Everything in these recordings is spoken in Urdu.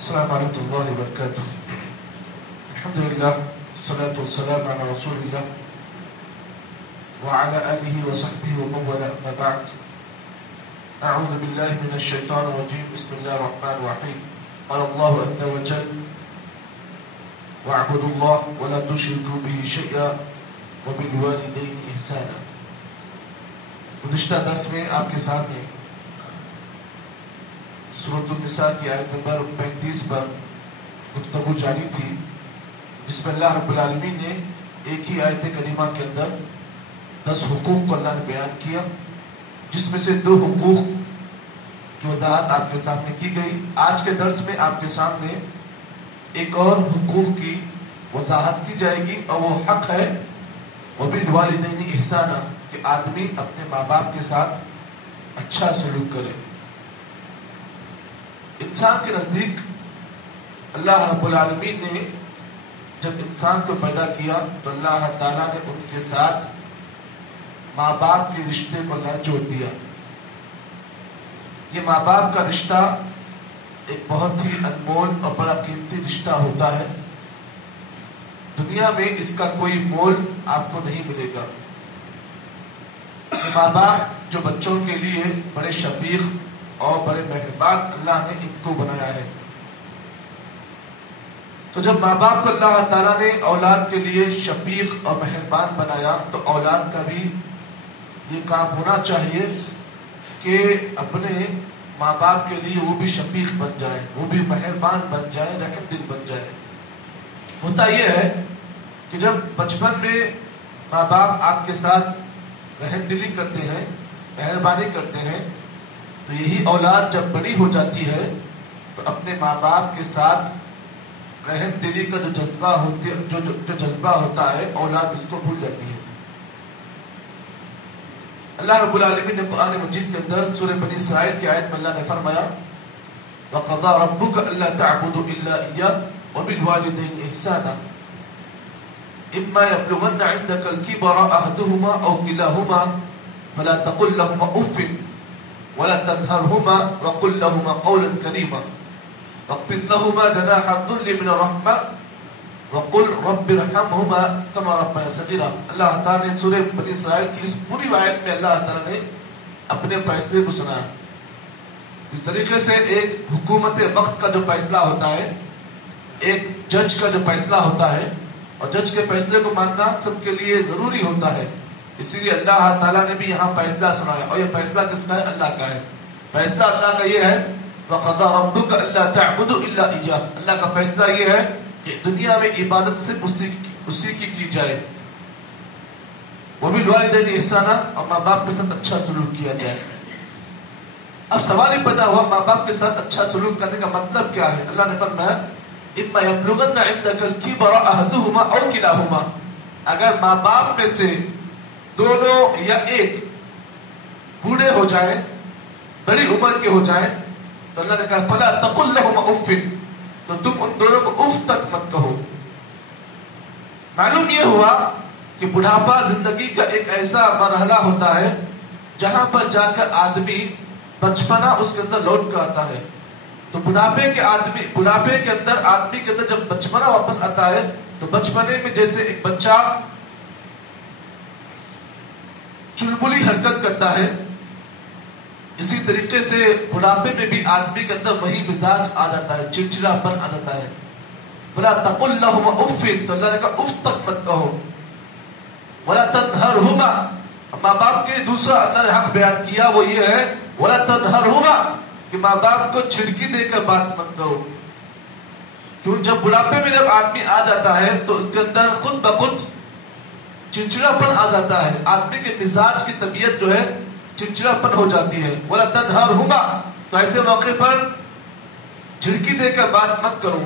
السلام عليكم الله وبركاته. الحمد لله والصلاة والسلام على رسول الله وعلى آله وصحبه ومن والاه، أما بعد. أعوذ بالله من الشيطان الرجيم. بسم الله الرحمن الرحيم. قال الله عز وجل: واعبدوا الله ولا تشركوا به شيئا وبالوالدين إحسانا. گزشتہ درس میں آپ کے سامنے سورۃ النساء کی آیت نمبر 35 پر گفتگو جاری تھی، جس میں اللہ رب العالمین نے ایک ہی آیت کریمہ کے اندر 10 حقوق کو اللہ نے بیان کیا، جس میں سے 2 حقوق کی وضاحت آپ کے سامنے کی گئی۔ آج کے درس میں آپ کے سامنے ایک اور حقوق کی وضاحت کی جائے گی، اور وہ حق ہے وبالوالدین احسانا، کہ آدمی اپنے ماں باپ کے ساتھ اچھا سلوک کرے۔ انسان کے نزدیک اللہ رب العالمین نے جب انسان کو پیدا کیا تو اللہ تعالیٰ نے ان کے ساتھ ماں باپ کے رشتے کو اللہ جوڑ دیا۔ یہ ماں باپ کا رشتہ ایک بہت ہی انمول اور بڑا قیمتی رشتہ ہوتا ہے۔ دنیا میں اس کا کوئی مول آپ کو نہیں ملے گا۔ ماں باپ جو بچوں کے لیے بڑے شفیق اور بڑے مہربان اللہ نے ان کو بنایا ہے، تو جب ماں باپ کو اللہ تعالیٰ نے اولاد کے لیے شفیق اور مہربان بنایا تو اولاد کا بھی یہ کام ہونا چاہیے کہ اپنے ماں باپ کے لیے وہ بھی شفیق بن جائے، وہ بھی مہربان بن جائے، رحم دل بن جائے۔ ہوتا یہ ہے کہ جب بچپن میں ماں باپ آپ کے ساتھ رحم دلی کرتے ہیں، مہربانی کرتے ہیں، تو یہی اولاد جب بڑی ہو جاتی ہے تو اپنے ماں باپ کے ساتھ رحم دلی کا جو جذبہ ہوتا ہے اولاد اس کو بھول جاتی ہے۔ اللہ رب العالمین نے قرآن مجید کے اندر سورہ بنی اسرائیل کی آیت میں اللہ نے فرمایا: وَقَضَىٰ رَبُّكَ أَلَّا تَعْبُدُوا إِلَّا إِيَّاهُ وَبِالْوَالِدَيْنِ إِحْسَانًا إِمَّا يَبْلُغَنَّ عِندَكَ الْكِبَرَ أَحَدُهُمَا أَوْ كِلَاهُمَا فَلَا تَقُل لَّهُمَا أُفٍّ وَلَا تَنْهَرْهُمَا وَقُل لَّهُمَا قَوْلًا كَرِيمًا وَاخْفِضْ لَهُمَا جَنَاحَ الذُّلِّ مِنَ الرَّحْمَةِ وَقُل رَّبِّ ارْحَمْهُمَا كَمَا رَبَّيَانِي صَغِيرًا۔ اللہ تعالیٰ نے سورہ بنی اسرائیل کی اس پوری آیت میں اللہ تعالیٰ نے اپنے فیصلے کو سنایا۔ اس طریقے سے ایک حکومت وقت کا جو فیصلہ ہوتا ہے، ایک جج کا جو فیصلہ ہوتا ہے، اور جج کے فیصلے کو ماننا سب کے لیے ضروری ہوتا ہے، اسی لیے اللہ تعالیٰ نے بھی یہاں فیصلہ سنایا، اور یہ فیصلہ کس کا ہے؟ اللہ کا ہے۔ فیصلہ اللہ کا یہ ہے: وَقَضَىٰ رَبُّكَ أَلَّا تَعْبُدُوا إِلَّا إِيَّاهُ۔ اللہ کا فیصلہ یہ ہے کہ دنیا میں عبادت صرف اسی کی جائے، وَبِالْوَالِدَيْنِ إِحْسَانًا، اور ماں باپ کے ساتھ اچھا سلوک کیا جائے۔ اب سوال ہی پیدا ہوا، ماں باپ کے ساتھ اچھا سلوک کرنے کا مطلب کیا ہے؟ اللہ نے فرمایا: إِمَّا يَبْلُغَنَّ عِندَكَ الْكِبَرَ أَحَدُهُمَا أَوْ كِلَاهُمَا، اگر ماں باپ میں سے دونوں یا ایک بوڑھے ہو جائیں، بڑی عمر کے ہو جائیں، تو اللہ نے کہا فَلَا تَقُل لَّهُمَا أُفٍّ، تو تم ان دونوں کو اف تک مت کہو۔ معلوم یہ ہوا کہ بڑھاپا زندگی کا ایک ایسا مرحلہ ہوتا ہے جہاں پر جا کر آدمی بچپنا اس کے اندر لوٹ کر آتا ہے۔ تو بڑھاپے کے اندر آدمی کے اندر جب بچپنا واپس آتا ہے تو بچپنے میں جیسے ایک بچہ چلبلی حرکت کرتا ہے، اسی طریقے سے بڑھاپے میں بھی آدمی کے اندر وہی مزاج آ جاتا ہے، چڑچڑا پن آ جاتا ہے۔ فَلَا تَقُل لَّهُمَا أُفٍّ، تو اللہ نے کہا اف تک مت کہو۔ وَلَا تَنْهَرْهُمَا، ماں باپ کے دوسرا اللہ نے حق بیان کیا، وہ یہ ہے وَلَا تَنْهَرْهُمَا، کہ ماں باپ کو چھڑکی دے کر بات مت کرو، کیوں جب بڑھاپے میں جب آدمی آ جاتا ہے تو اس کے اندر خود بخود چڑچڑا پن آ جاتا ہے، آدمی کے مزاج کی طبیعت جو ہے چڑچڑا پن ہو جاتی ہے۔ وَلَا تَنْهَرْهُمَا، تو ایسے موقع پر جھڑکی دے کر بات مت کرو۔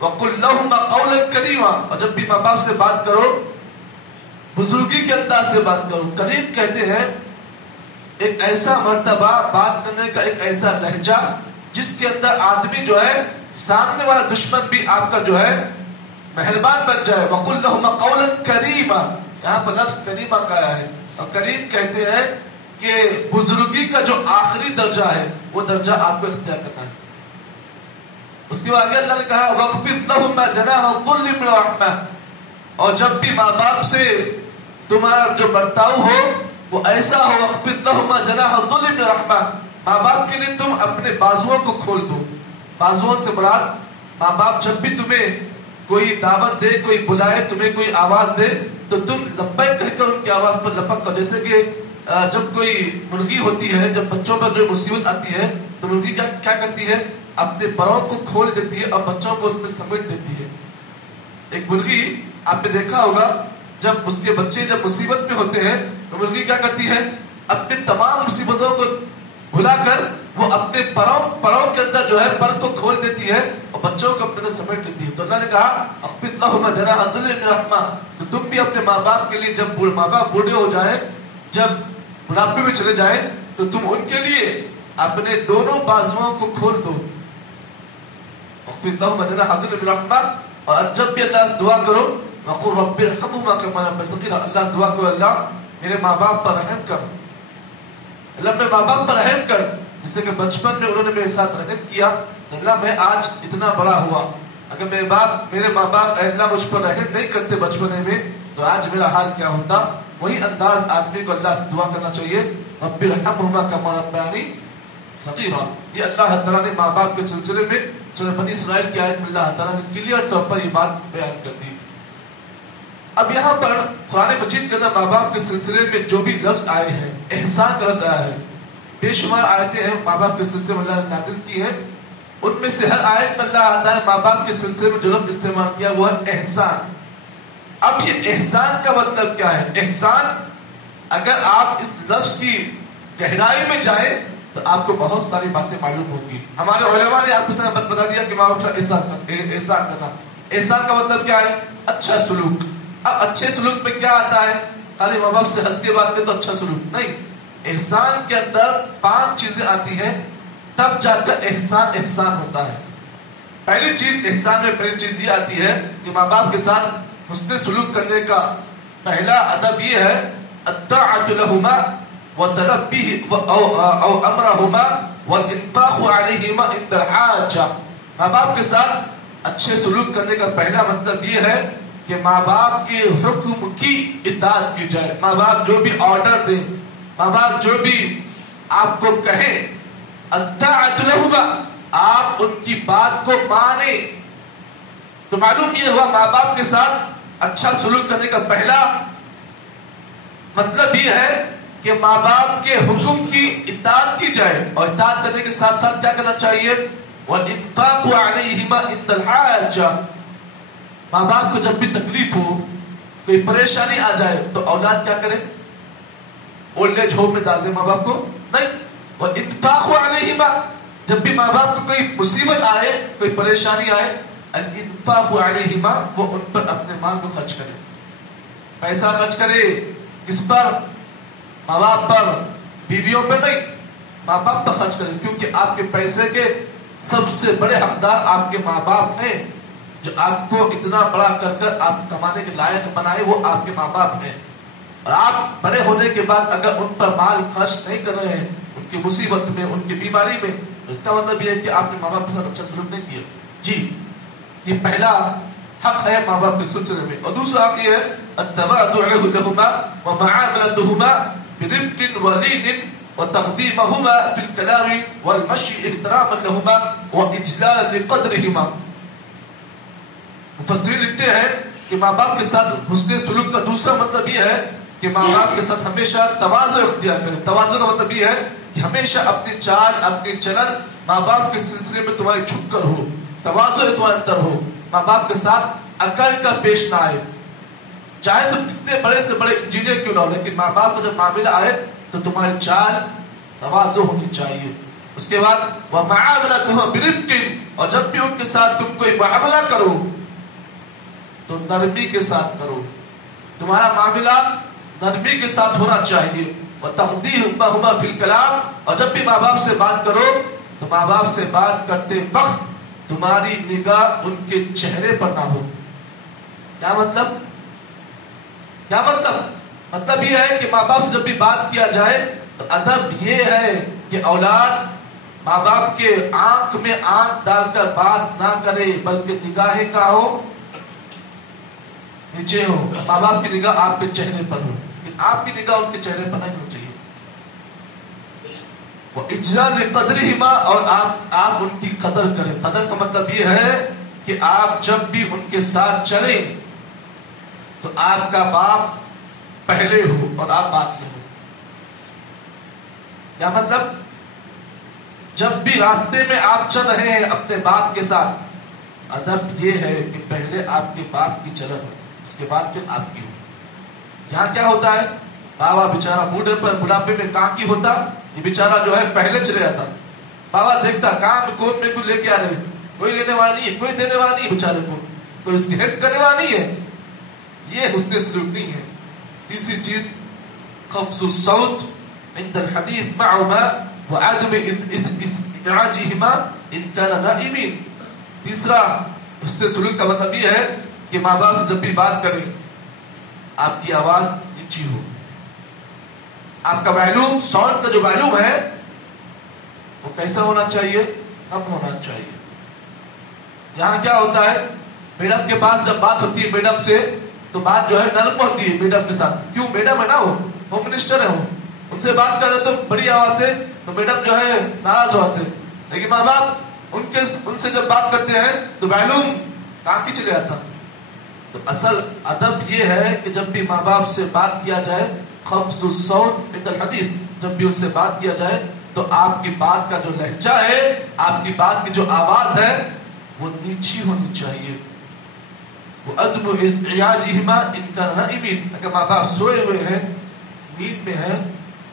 وَقُلْ لَهُمَا قَوْلًا كَرِيمًا، اور جب بھی ماں باپ سے بات کرو بزرگی کے انداز سے بات کرو۔ کریم کہتے ہیں ایک ایسا مرتبہ، بات کرنے کا ایک ایسا لہجہ جس کے اندر آدمی جو ہے سامنے والا دشمن بھی آپ کا جو ہے مہربان بن جائے۔ وَقُلْ لَهُمَا قَوْلًا كَرِيمًا، یہاں پر لفظ کریمہ کا آیا ہے، اور کریم کہتے ہیں کہ بزرگی کا جو آخری درجہ ہے وہ درجہ آپ کو اختیار کرنا ہے۔ اس کے بعد اللہ نے کہا وَاخْفِضْ لَهُمَا جَنَاحَ الذُّلِّ مِنَ الرَّحْمَةِ، اور جب بھی ماں باپ سے تمہارا جو برتاؤ ہو وہ ایسا ہو وَاخْفِضْ لَهُمَا جَنَاحَ الذُّلِّ مِنَ الرَّحْمَةِ، ماں باپ کے لیے تم اپنے بازوؤں کو کھول دو. بازوؤں سے مراد ماں باپ جب بھی تمہیں کوئی دعوت دے، کوئی بلائے، تمہیں کوئی آواز دے تو تم لبیک کہہ کر ان کی آواز پر لپک کرو. جیسے کہ جب کوئی مرغی ہوتی ہے، جب بچوں پر جو مصیبت آتی ہے تو مرغی کیا کرتی ہے؟ اپنے پروں کو کھول دیتی ہے اور بچوں کو اس میں سمیٹ دیتی ہے. ایک مرغی آپ نے دیکھا ہوگا جب اس کے بچے جب مصیبت میں ہوتے ہیں تو مرغی کیا کرتی ہے؟ اپنے تمام مصیبتوں کو بھلا کر وہ اپنے پروں کے اندر جو ہے پر کو کھول دیتی ہے اور بچوں کو اپنے اندر سمیٹ لیتی ہے. تو اللہ نے کہا اخفض لهما جناح الذل من الرحمة، تو تم بھی اپنے ماں باپ کے لیے جب ماں باپ بوڑھے ہو جائیں، جب بڑھاپے میں چلے جائیں تو تم ان کے لیے اپنے دونوں بازوؤں کو کھول دو. اخفض لهما جناح الذل من الرحمة، اور جب بھی اللہ سے دعا کرو وقل رب ارحمهما كما ربياني صغيرا، اللہ سے دعا کرو اللہ میرے ماں باپ پر رحم کر، اللہ اپنے ماں باپ پر رحم کر، جس سے کہ بچپن میں انہوں نے میرے ساتھ رحم کیا، اللہ میں آج اتنا بڑا ہوا. اگر میرے ماں باپ اے اللہ مجھ پر رحم نہیں کرتے بچپنے میں تو آج میرا حال کیا ہوتا. وہی انداز آدمی کو اللہ سے دعا کرنا چاہیے رب ارحمهما كما ربياني صغيرا. یہ اللہ تعالیٰ نے ماں باپ کے سلسلے میں سورہ بنی اسرائیل کی آیت میں اللہ تعالیٰ نے کلیئر طور پر یہ بات بیان کر دی. اب یہاں پر قرآن مجید کے اندر ماں باپ کے سلسلے میں جو بھی لفظ آئے ہیں، احسان کا لفظ آیا ہے، بے شمار آیتیں ہیں ماں باپ کے سلسلے میں اللہ نے نازل کی ہیں. ان میں سے ہر آیت میں اللہ تعالیٰ نے ماں باپ کے سلسلے میں جو لفظ استعمال کیا وہ ہے احسان. اب یہ احسان کا مطلب کیا ہے؟ احسان اگر آپ اس لفظ کی گہرائی میں جائیں تو آپ کو بہت ساری باتیں معلوم ہوگی. ہمارے علماء نے آپ کو ساتھ بتا دیا کہ ماں باپ کا احسان کرنا. احسان کا مطلب کیا ہے؟ اچھا سلوک. اب اچھے سلوک میں کیا آتا ہے؟ خالی ماں باپ سے ہنس کے بات کرے تو اچھا سلوک نہیں. احسان کے اندر 5 چیزیں آتی ہیں تب جا کر احسان ہوتا ہے. پہلی چیز احسان میں پہلی چیز یہ آتی ہے کہ ماں باپ کے ساتھ حسن سلوک کرنے کا پہلا ادب یہ ہے الطاعۃ لہما وتلبیہ او امرہما والانفاق علیہما عند الحاجہ. ماں باپ کے ساتھ اچھے سلوک کرنے کا پہلا مطلب یہ ہے کہ ماں باپ کے حکم کی اطاعت کی جائے. ماں باپ جو بھی آرڈر دیں، ماں باپ جو بھی آپ کو کہیں، الطاعۃ لہما، آپ ان کی بات کو مانیں. تو معلوم یہ ہوا ماں باپ کے ساتھ اچھا سلوک کرنے کا پہلا مطلب یہ ہے کہ ماں باپ کے حکم کی اطاعت کی جائے، اور اطاعت کرنے کے ساتھ ساتھ کیا کرنا چاہیے؟ وَالْإِنْفَاقُ عَلَيْهِمَا عِنْدَ الْحَاجَةِ. ماں باپ کو جب بھی تکلیف ہو، کوئی پریشانی آ جائے تو اولاد کیا کرے؟ اولڈ ایج ہوم میں ڈال دے ماں باپ کو؟ نہیں. وَالْإِنْفَاقُ عَلَيْهِمَا، جب بھی ماں باپ کو کوئی مصیبت آئے، کوئی پریشانی آئے، الْإِنْفَاقُ عَلَيْهِمَا، وہ ان پر اپنے مال کو خرچ کرے. پیسہ خرچ کرے کس پر؟ ماں باپ پر، بیویوں پر نہیں، ماں باپ پر خرچ کریں. کیونکہ آپ کے پیسے کے سب سے بڑے حقدار آپ کے ماں باپ ہیں. جو آپ کو اتنا بڑا کر کر آپ کمانے کے لائق بنائے وہ آپ کے ماں باپ ہیں. اور آپ بڑے ہونے کے بعد اگر ان پر مال خرچ نہیں کر رہے ہیں، ان کی مصیبت میں، ان کی بیماری میں، اس کا مطلب یہ ہے کہ آپ نے ماں باپ کے ساتھ اچھا سلوک نہیں کیا. جی، یہ پہلا حق ہے ماں باپ کے سلسلے میں. اور دوسرا حق یہ ہے التواضع لهما ومعاملتهما برفق ولين وتقديمهما في الكلام والمشي احتراما لهما واجلالا لقدرهما. مفسرین لکھتے ہیں کہ ماں باپ کے ساتھ حسن سلوک کا دوسرا مطلب یہ ہے کہ ماں باپ کے ساتھ ہمیشہ تواضع اختیار کریں. تواضع کا مطلب یہ ہے کہ ہمیشہ اپنی چال، اپنی چلن ماں باپ کے سلسلے میں تمہاری جھک کر ہو، تواضع تمہارے اندر ہو. ماں باپ کے ساتھ عقل کا پیش نہ آئے، چاہے تم کتنے بڑے سے بڑے انجینئر کیوں نہ ہو، لیکن ماں باپ کا جب معاملہ آئے تو تمہاری چال تواضع ہونی چاہیے. اس کے بعد وَمَعَامَلَتُهُمْ بِرِفْقٍ، اور جب بھی ان کے ساتھ تم کوئی معاملہ کرو تو نرمی کے ساتھ کرو. تمہارا معاملہ نرمی کے ساتھ ہونا چاہیے. وَتَقْدِيمُهُمَا فِي الْكَلَامِ، اور جب بھی ماں باپ سے بات کرو تو ماں باپ سے بات کرتے وقت تمہاری نگاہ ان کے چہرے پر نہ ہو. کیا مطلب؟ کیا مطلب؟ مطلب یہ ہے کہ ماں باپ سے جب بھی بات کیا جائے تو ادب یہ ہے کہ اولاد ماں باپ کے آنکھ میں آنکھ ڈال کر بات نہ کرے بلکہ نگاہیں کا ہو نیچے ہو. ماں باپ کی نگاہ آپ کے چہرے پر ہو لیکن آپ کی نگاہ ان کے چہرے پر نہیں ہونی چاہیے. وَإِجْلَالِ قَدْرِهِمَا اور آپ ان کی قدر کریں. قدر کا مطلب یہ ہے کہ آپ جب بھی ان کے ساتھ چلیں تو آپ کا باپ پہلے ہو اور آپ بعد میں ہو. کیا مطلب؟ جب بھی راستے میں آپ چل رہے ہیں اپنے باپ کے ساتھ ادب یہ ہے کہ پہلے آپ کے باپ کی چلن ہو اس کے بعد پھر آپ کی ہو. یہاں کیا ہوتا ہے بابا بیچارہ بوڑھے پر بڑھاپے میں کہاں کی ہوتا یہ بیچارہ جو ہے پہلے چلے جاتا. بابا دیکھتا کہاں کون میں کو لے کے آ رہے کوئی لینے والا نہیں ہے کوئی دینے والا نہیں ہے بیچارے کو کوئی اس کی ہیلپ کرنے والا نہیں ہے. یہ حسن سلوک نہیں ہے. تیسری چیز خفض الصوت عند الحديث معهما وعدم ازعاجهما ان كان نائمين. تیسرا حسن سلوک کا مطلب یہ ہے کہ ماں باپ سے جب بھی بات کریں آپ کی آواز نیچی ہو. آپ کا ویلیوم ساؤنڈ کا جو ویلیوم ہے وہ کیسا ہونا چاہیے کم ہونا چاہیے. یہاں کیا ہوتا ہے میڈم کے پاس جب بات ہوتی ہے میڈم سے تو بات جو ہے نرم ہوتی ہے میڈم کے ساتھ. کیوں میڈم ہے نا وہ ہوم منسٹر ہے وہ ان سے بات کر رہے تو بڑی آواز سے تو میڈم جو ہے ناراض ہوتے ہیں. لیکن ماں باپ ان سے جب بات کرتے ہیں تو ویلیوم کہاں کی چلے جاتا. تو اصل ادب یہ ہے کہ جب بھی ماں باپ سے بات کیا جائے خفض الصوت عند الحديث جب بھی ان سے بات کیا جائے تو آپ کی بات کا جو لہجہ ہے آپ کی بات کی جو آواز ہے وہ نیچی ہونی چاہیے. وَأَدْمُ إِزْعِيَاجِهِمَا إِنْ كَانَ نَائِمِينَ اگر ماں باپ سوئے ہوئے ہیں نیند میں ہیں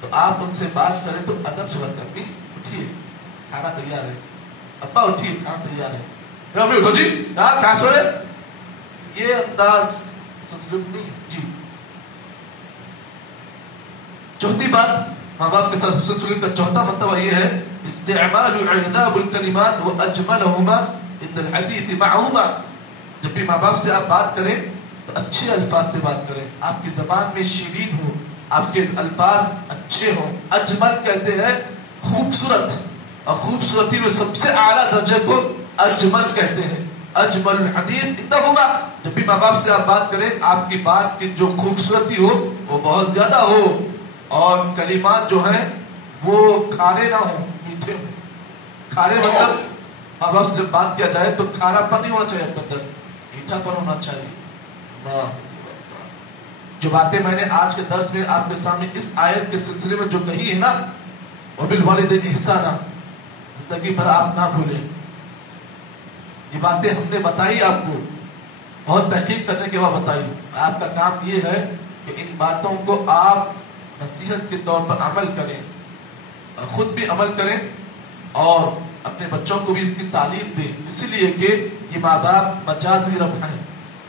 تو آپ ان سے بات کریں تو ادب سے بات کریں. اٹھیے کھانا تیار ہے ابا اٹھیے کھانا تیار ہے ابھی اٹھو جی کہاں سو رہے یہ انداز نہیں ہے. جی چوتھی بات ماں باپ کے ساتھ حسن سلوک کا چوتھا مرتبہ یہ ہے استعمال اعداب الکلمات واجملهما عند الحديث معهما. جب بھی ماں باپ سے آپ بات کریں تو اچھے الفاظ سے بات کریں. آپ کی زبان میں شیرین ہو آپ کے الفاظ اچھے ہوں. اجمل کہتے ہیں خوبصورت اور خوبصورتی میں سب سے اعلیٰ درجے کو اجمل کہتے ہیں. اجمل الحدیث عندهما جب بھی ماں باپ سے آپ بات کریں آپ کی بات کی جو خوبصورتی ہو وہ بہت زیادہ ہو اور کلمات جو ہیں وہ کھارے نہ ہوں میٹھے ہوں. کھارے مطلب ماں باپ سے جب بات کیا جائے تو کھارا پر نہیں ہونا چاہیے اپنے اندر میٹھا پر ہونا چاہیے. جو باتیں میں نے آج کے درس میں آپ کے سامنے اس آیت کے سلسلے میں جو کہی ہے نا وبالوالدین احسانا زندگی بھر آپ نہ بھولیں. یہ باتیں ہم نے بتائی آپ کو بہت تحقیق کرنے کے بعد بتائی. آپ کا کام یہ ہے کہ ان باتوں کو آپ نصیحت کے طور پر عمل کریں خود بھی عمل کریں اور اپنے بچوں کو بھی اس کی تعلیم دیں. اسی لیے کہ یہ ماں باپ مجازی رب ہیں.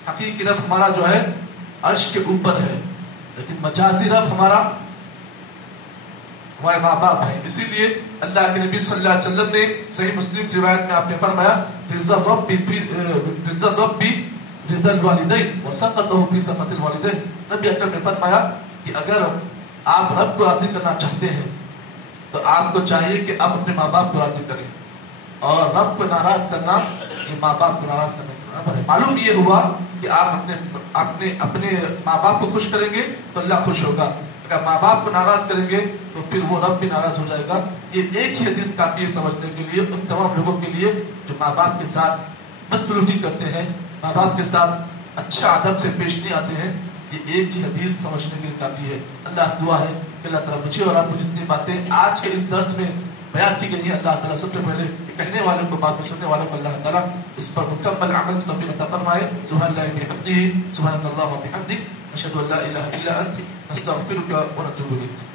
حقیقی رب ہمارا جو ہے عرش کے اوپر ہے لیکن مجازی رب ہمارے ماں باپ ہیں. اسی لیے اللہ کے نبی صلی اللہ علیہ وسلم نے صحیح مسلم کی روایت میں آپ نے فرمایا رضا ربی رضا الوالدین وسقطه فی سقط الوالدین. نبی اکرم نے فرمایا کہ اگر آپ رب کو راضی کرنا چاہتے ہیں تو آپ کو چاہیے کہ آپ اپنے ماں باپ کو راضی کریں اور رب کو ناراض کرنا یہ ماں باپ کو ناراض کرنے کے برابر ہے. معلوم یہ ہوا کہ آپ اپنے ماں باپ کو خوش کریں گے تو اللہ خوش ہوگا. اگر ماں باپ کو ناراض کریں گے تو پھر وہ رب بھی ناراض ہو جائے گا. یہ ایک ہی حدیث کافی ہے سمجھنے کے لیے ان تمام لوگوں کے لیے جو ماں باپ کے ساتھ بدسلوکی کرتے ہیں ماں باپ کے ساتھ اچھا ادب سے پیش نہیں آتے ہیں. یہ ایک ہی حدیث سمجھنے کے لیے کافی ہے. اللہ سے دعا ہے کہ اللہ تعالیٰ مجھے اور آپ کو جتنی باتیں آج کے اس درس میں بیان کی گئی ہیں اللہ تعالیٰ سب سے پہلے کہنے والوں کو بات سننے والوں کو اللہ تعالیٰ اس پر مکمل عمل توفیق عطا فرمائے. سبحان اللہ بحمدہ سبحان اللہ وبحمدہ اشہد ان لا الہ الا انت نستغفرک ونتوب الیک.